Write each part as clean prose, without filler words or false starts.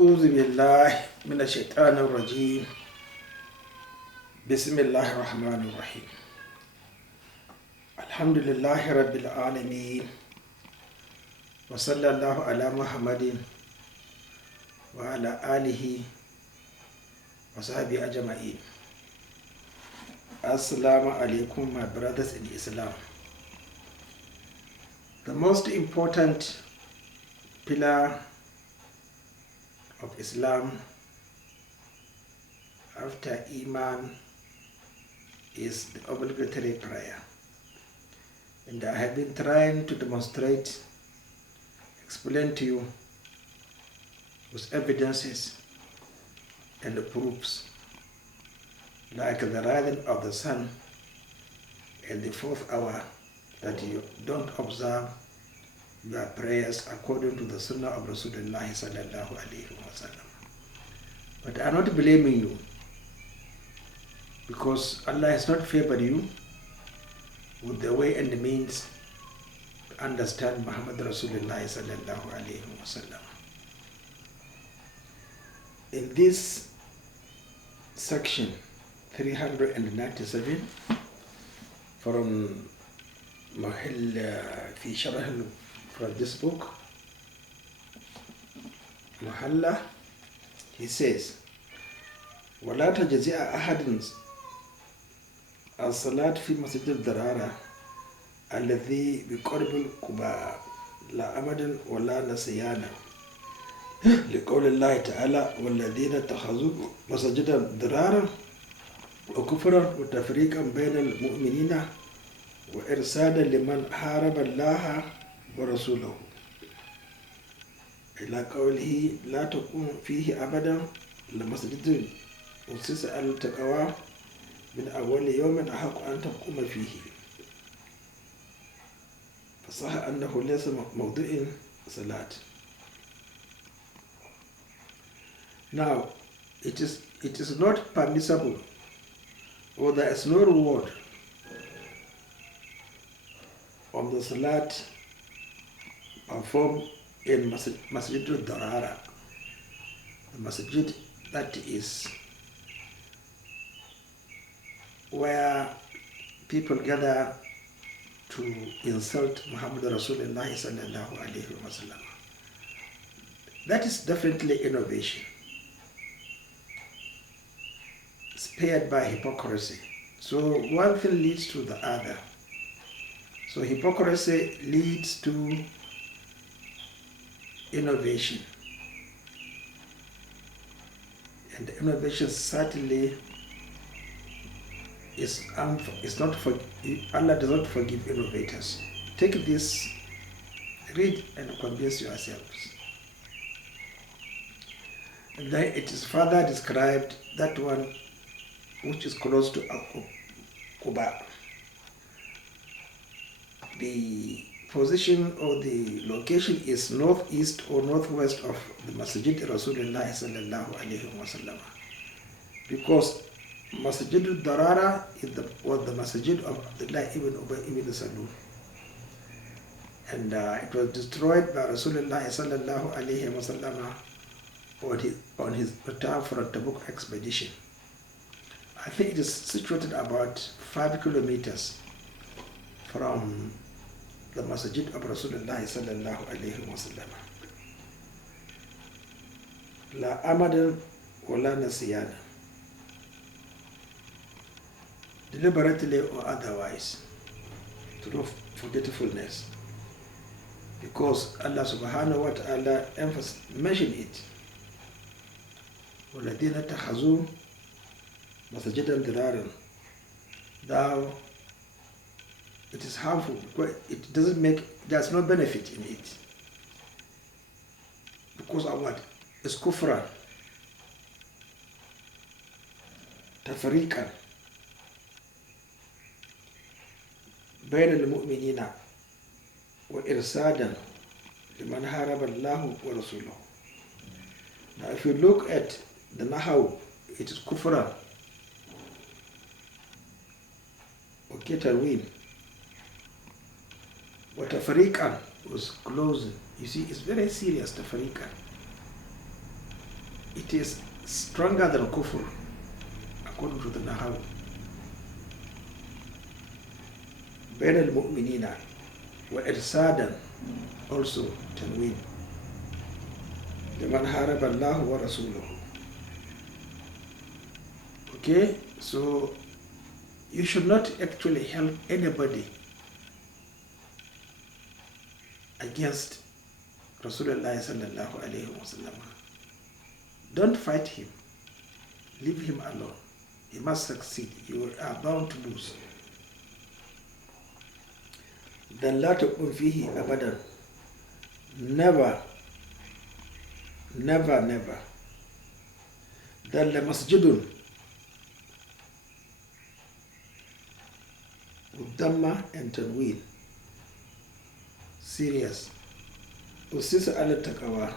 أعوذ بالله من الشيطان الرجيم. بسم الله الرحمن الرحيم. الحمد لله رب العالمين، وصلى الله على محمد وعلى آله وصحبه أجمعين. Assalamu alaikum, my brothers in Islam. The most important pillar of Islam after Imam is the obligatory prayer. And I have been trying to demonstrate, explain to you with evidences and the proofs, like the rising of the sun in the fourth hour, that you don't observe your prayers according to the Sunnah of Rasulullah sallallahu alaihi wasallam. But I'm not blaming you, because Allah has not favored you with the way and the means to understand Muhammad Rasulullah sallallahu alaihi wasallam. In this section 397 from Mahil fi Sharh, from this book, Muhalla, he says, وَلَا تَجْزِئَ أَحَدٍ الصلاة في مسجد الضرارة الذي بقرب القباء لا أمدا ولا نسيانا لقول الله تعالى والذين اتخذوا مسجد الضرارة وكفرا وتفريقا بين المؤمنين وإرسادا لمن حارب الله ورسوله إلى قوله لا تقوم فيه أبدا لمسجد أسس على التقوى من أول يوم أحق أن تقوم فيه فصح أنه ليس موضع صلاة. Now, it is not permissible, or there is no reward on the salat performed in Masjid al-Darara, the masjid that is where people gather to insult Muhammad Rasulullah sallallahu alaihi wasallam. That is definitely innovation, spared by hypocrisy. So one thing leads to the other. So hypocrisy leads to innovation, and innovation certainly is not for Allah does not forgive innovators. Take this, read and convince yourselves. And then it is further described, that one which is close to Quba. The position or the location is northeast or northwest of the Masjid Rasulullah sallallahu alaihi wasallam, because Masjid al-Darara was the Masjid of Abdullah ibn Ubay ibn Salul, and it was destroyed by Rasulullah sallallahu alaihi wasallam on his return for a Tabuk expedition. I think it is situated about 5 kilometers from the Masjid of Rasulullah sallallahu alaihi wasallam. La amadan wa la nasiyana, deliberately or otherwise, through forgetfulness, because Allah subhanahu wa ta'ala mentioned it. وَالَّذِينَ اتَّخَذُوا مَسَاجِدَ ضِرَارًا. Thou, it is harmful because it doesn't make, there's no benefit in it. Because of what? It's kufran, tafriqan بين المؤمنين وإرسادا لمن حارب الله ورسوله. Now if you look at the Nahaw, it is kufran, okay, tarween. But tafriqan was closing. You see, it's very serious, tafriqan. it is stronger than kufr according to the Nahaw. بين المؤمنين وإرسادا also تنوين لمن حارب الله ورسوله. Okay, so you should not actually help anybody against Rasulullah sallallahu alayhi wa sallam. Don't fight him. Leave him alone. He must succeed. You are bound to lose. Then la taqum fihi abadan. Never, never, never. Then la masjidun with Dhamma and Tanween. Serious. أسس على التقوى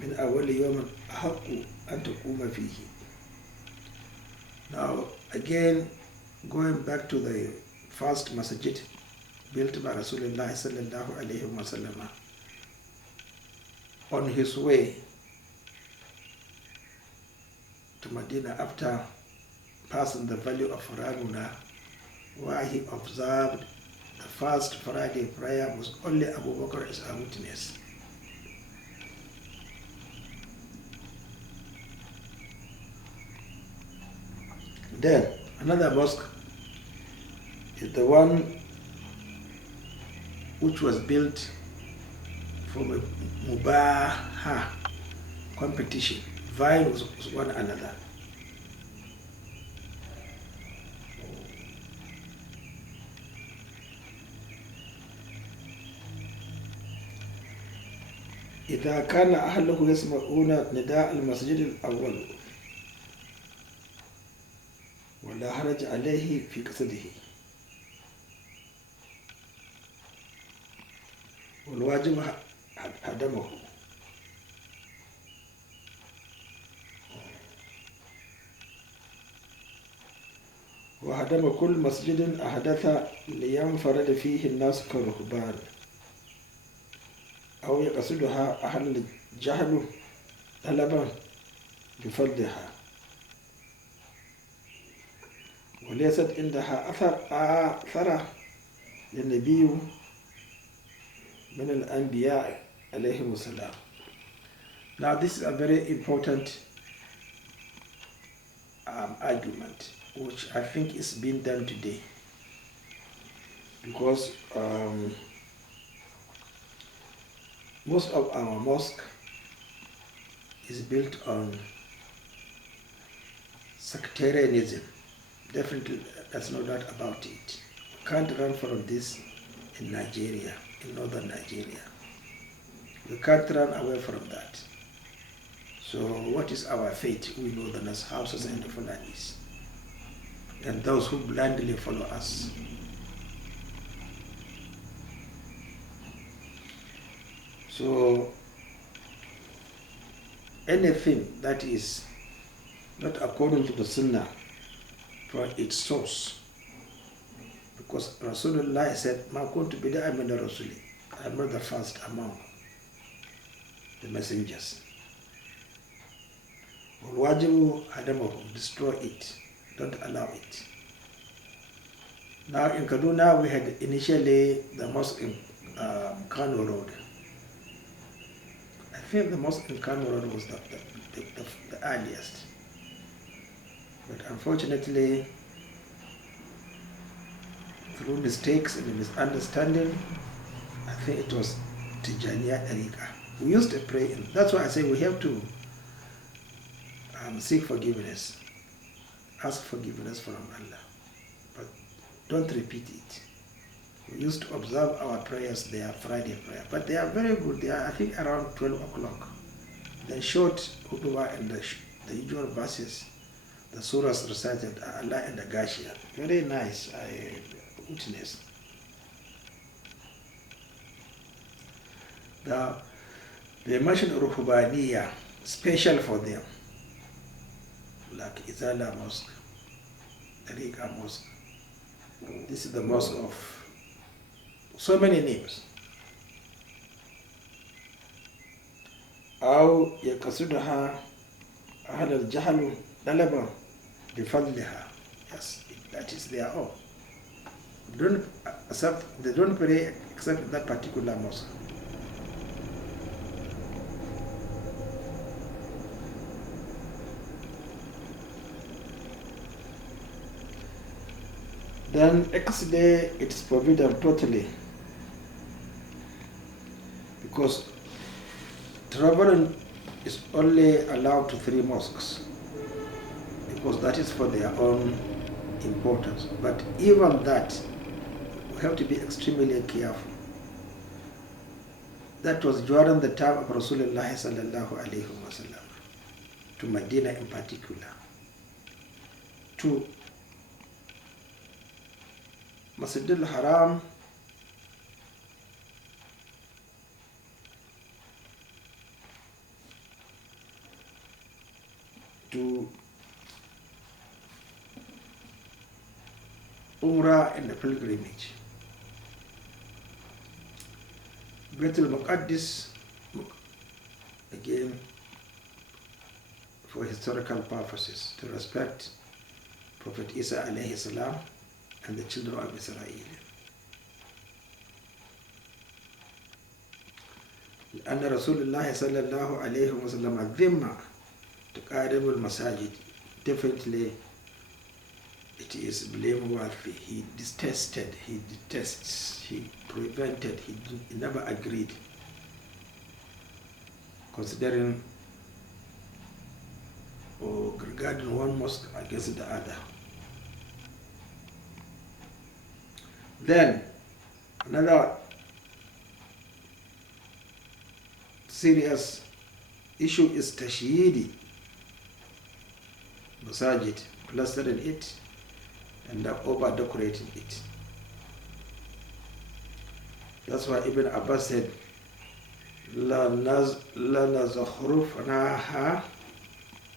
من أول يوم أحق أن تقوم فيه. Now again, going back to the first masjid built by Rasulullah sallallahu alayhi wa sallam on his way to Medina after passing the valley of Ranuna, where he observed the first Friday prayer was only Abu Bakr as a witness. Then another mosque is the one which was built for a mubaha competition, vying with one another. إذا كان أهله يسمعون نداء المسجد الأول ولا حرج عليه في قصده والواجب هدمه وهدم كل مسجد أحدث لينفرد فيه الناس كالرهبان أو يقصدها أهل الجهل طلبا بفضلها وليست عندها أثر للنبي من الأنبياء عليهم السلام. Now this is a very important argument which I think is being done today because most of our mosque is built on sectarianism. Definitely, there's no doubt about it. We can't run from this in Nigeria, in northern Nigeria. We can't run away from that. So what is our fate? We northerners, Hausas and the Fulanis, and those who blindly follow us. So anything that is not according to the Sunnah from its source, because Rasulullah said, "Ma kuntu bid'an min ar-rusuli," I am not the first among the messengers. Wajibu hadamahu, destroy it, don't allow it. Now in Kaduna we had initially the mosque in Kano Road. I think the mosque in Kano Road was the earliest. But unfortunately, through mistakes and misunderstanding, I think it was Tijaniya Tariqa. We used to pray in. That's why I say we have to seek forgiveness, ask forgiveness from Allah, but don't repeat it. We used to observe our prayers there, Friday prayer, but they are very good. They are, I think, around 12 o'clock. The short khutbah and the usual verses, the surahs recited, Allah and the Gashia. Very nice, I witnessed. They mentioned Ruhubaniya, special for them, like Izala Mosque, Tariqa Mosque. This is the mosque of so many names. أو يقصدها أهل الجهل طلبا بفضلها. Yes, that is their own. They don't pray except in that particular mosque. Then next day it is forbidden totally, because traveling is only allowed to 3 mosques, because that is for their own importance. But even that, we have to be extremely careful. That was during the time of Rasulullah sallallahu alaihi wasallam, to Medina in particular, to Masjid al-Haram, to Umrah and the pilgrimage. Beit al-Muqaddis, again, for historical purposes, to respect Prophet Isa alayhi salam and the children of Israel. لأن رسول الله صلى الله عليه وسلم ذم تقارب المساجد. Definitely it is blameworthy. He detested, he detests, he prevented, he never agreed, considering or regarding one mosque against the other. Then another serious issue is tashyidi masajid, plastering it and over decorating it. That's why Ibn Abbas said, La nazakhrufnaha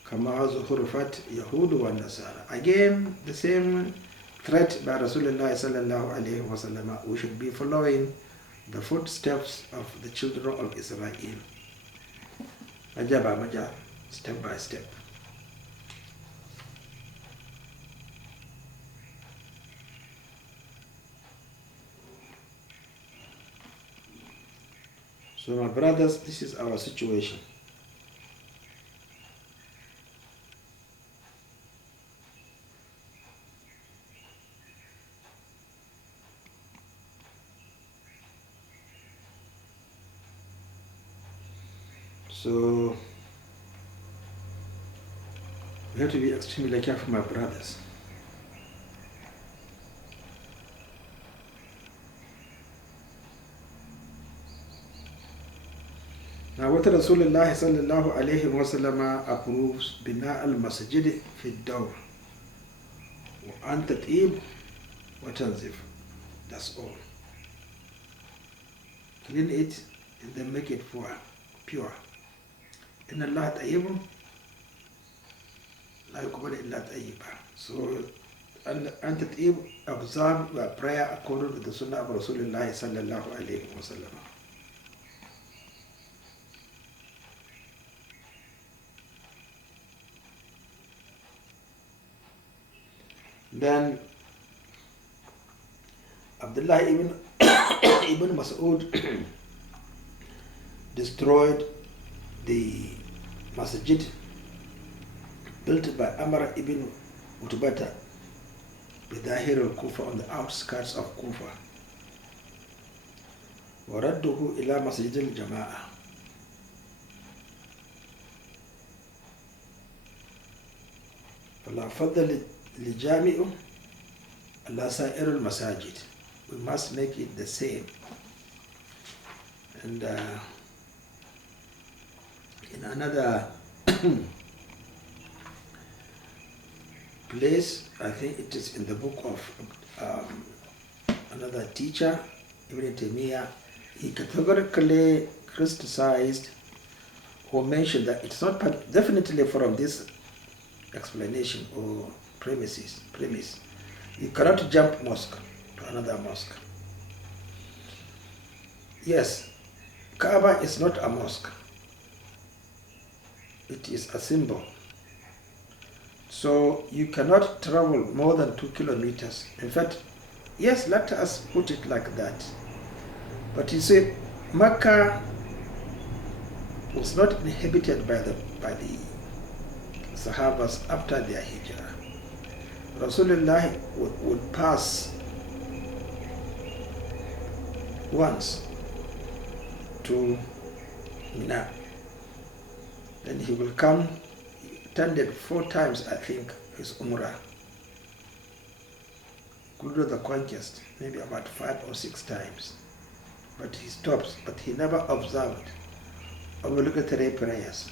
kama zukhrufat Yahudu wa Nasara. Again, the same threat by Rasulullah sallallahu alayhi wa sallam. We should be following the footsteps of the children of Israel. Maja by maja, step by step. So my brothers, this is our situation. So we have to be extremely careful, my brothers. Now what Rasulullah sallallahu alayhi wa sallam approves bina al-masjid fi ad-dawr wa an tat'ib wa tanzif. That's all. Clean it and then make it pure. In Allah tayyibun la yuqbalu illa tayyiba. So and tat'ib, observe your prayer according to the sunnah of Rasulullah sallallahu alayhi wa sallam. Then Abdullah ibn Mas'ud destroyed the masjid built by Umar ibn Utbata bidahir al-Kufa, on the outskirts of Kufa. وَرَدُّهُ إِلَى مَسْجِدِ الْجَمَاعَةِ. فَلَا فَضَّلِ لِجَامِعُ عَلَى سَائِرِ الْمَسَاجِدِ. We must make it the same. And in another place, I think it is in the book of another teacher, Ibn Taymiyyah, he categorically criticized or mentioned that it's not definitely from this explanation or premise. You cannot jump mosque to another mosque. Yes, Kaaba is not a mosque. It is a symbol. So you cannot travel more than 2 kilometers. In fact, yes, let us put it like that. But you see, Mecca was not inhabited by the Sahabas after their hijrah. Rasulullah would pass once to Mina. Then he will come, he attended 4 times, I think, his Umrah. Including the conquest, maybe about 5 or 6 times. But he stops, but he never observed obligatory prayers.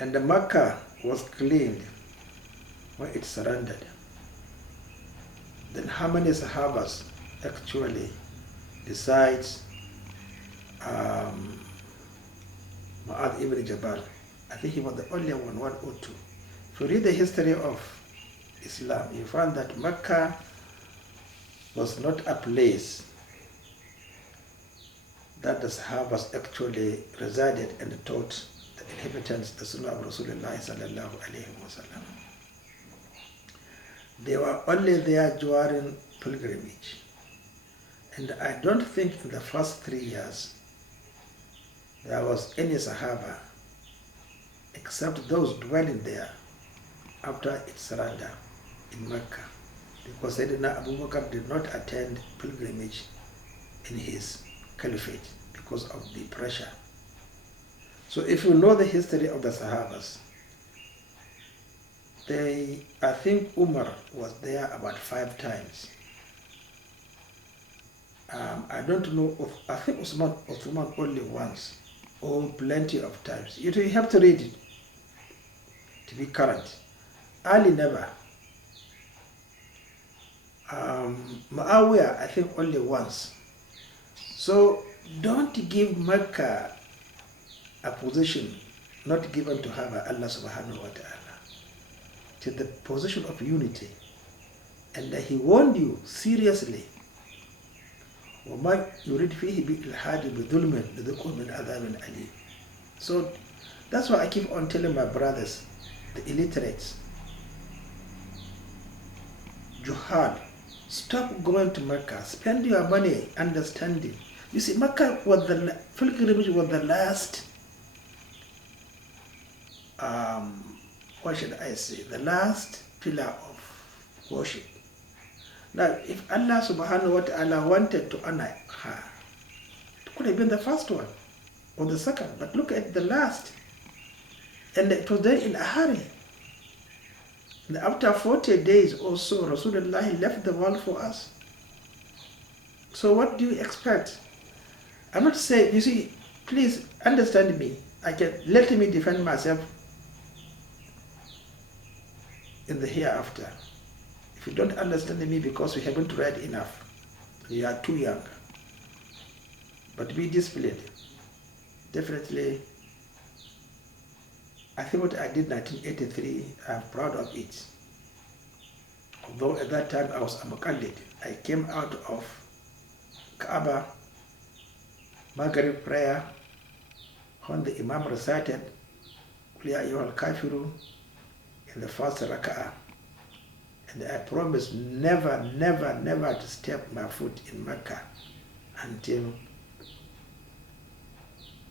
And the Makkah was cleaned when it surrendered. Then how many Sahabas actually, besides Mu'adh ibn Jabal, I think he was the only one or two. If you read the history of Islam, you find that Mecca was not a place that the Sahabas actually resided and taught the inhabitants the Sunnah of Rasulullah sallallahu alayhi wa sallam. They were only there during pilgrimage. And I don't think in the first 3 years there was any Sahaba except those dwelling there after its surrender in Mecca, because Sayyidina Abu Bakr did not attend pilgrimage in his caliphate because of the pressure. So if you know the history of the Sahabas, I think Umar was there about 5 times. I don't know, I think Uthman only once, or plenty of times. You have to read it to be current. Ali never. Muawiyah, I think only once. So don't give Mecca a position not given to her by Allah subhanahu wa ta'ala, to the position of unity. And he warned you seriously. وَمَا يُرِدْ فِيهِ بِإِلْحَادٍ بِظُلْمٍ لِذُقُهُ مِنْ عَذَابٍ أَلِيمٍ. So that's why I keep on telling my brothers, the illiterates, Juhad, stop going to Mecca. Spend your money understanding. You see, Mecca was the pilgrimage was the last, what should I say, the last pillar of worship. Now, if Allah subhanahu wa ta'ala wanted to honor her, it could have been the first one or the second, but look at the last. And it was there in a hurry. And after 40 days or so, Rasulullah left the world for us. So what do you expect? I'm not saying, you see, please understand me. Let me defend myself in the hereafter. If you don't understand me because you haven't read enough, you are too young. But be disciplined. Definitely, I think what I did in 1983, I'm proud of it. Although at that time I was a Muqallid. I came out of Kaaba, Maghrib prayer, when the Imam recited, Qul ya ayyuhal kafirun, in the first raka'ah. And I promised never to step my foot in Mecca until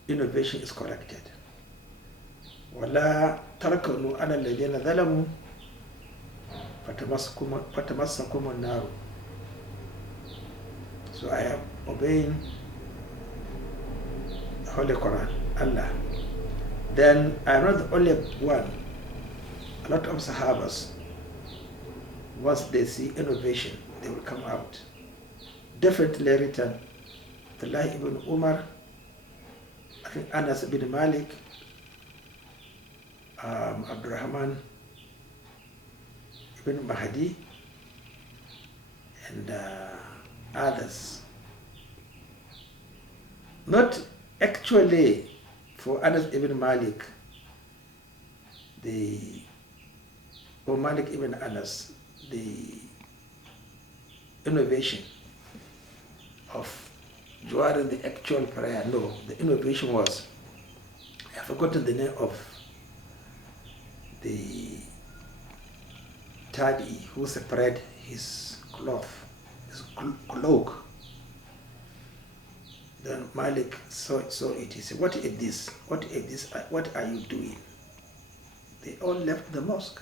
innovation is corrected. وَلَا تَرْكَنُوا عَلَى الَّذِينَ ظَلَمُوا فَتَمَسَّكُمُ النَّارُ. So I am obeying the Holy Quran, Allah. Then I am not the only one. A lot of Sahabas, once they see innovation, they will come out. Definitely written. Abdullah ibn Umar, I think Anas ibn Malik, Abdurrahman ibn Mahdi, and others. Not actually for Anas ibn Malik, or Malik ibn Anas, the innovation of during the actual prayer. No, the innovation was, I've forgotten the name of the Tabi who spread his cloak. Then Malik saw it. He said, "What is this? What is this? What are you doing?" They all left the mosque.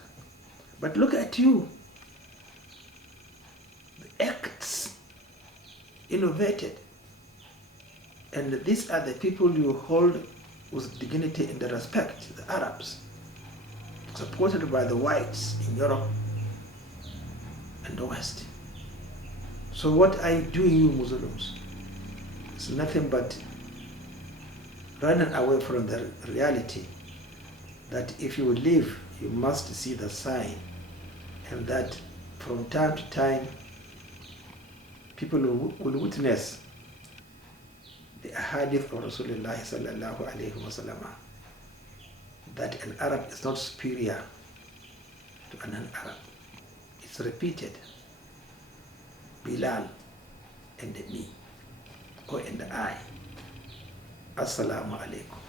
But look at you. The acts innovated. And these are the people you hold with dignity and respect, the Arabs, supported by the whites in Europe and the West. So what are you doing, you Muslims? It's nothing but running away from the reality that if you live, you must see the sign, and that from time to time, people will witness the hadith of Rasulullah sallallahu alayhi wasallam, that an Arab is not superior to an non-Arab. It's repeated. Bilal and me, or and I. Assalamu alaikum.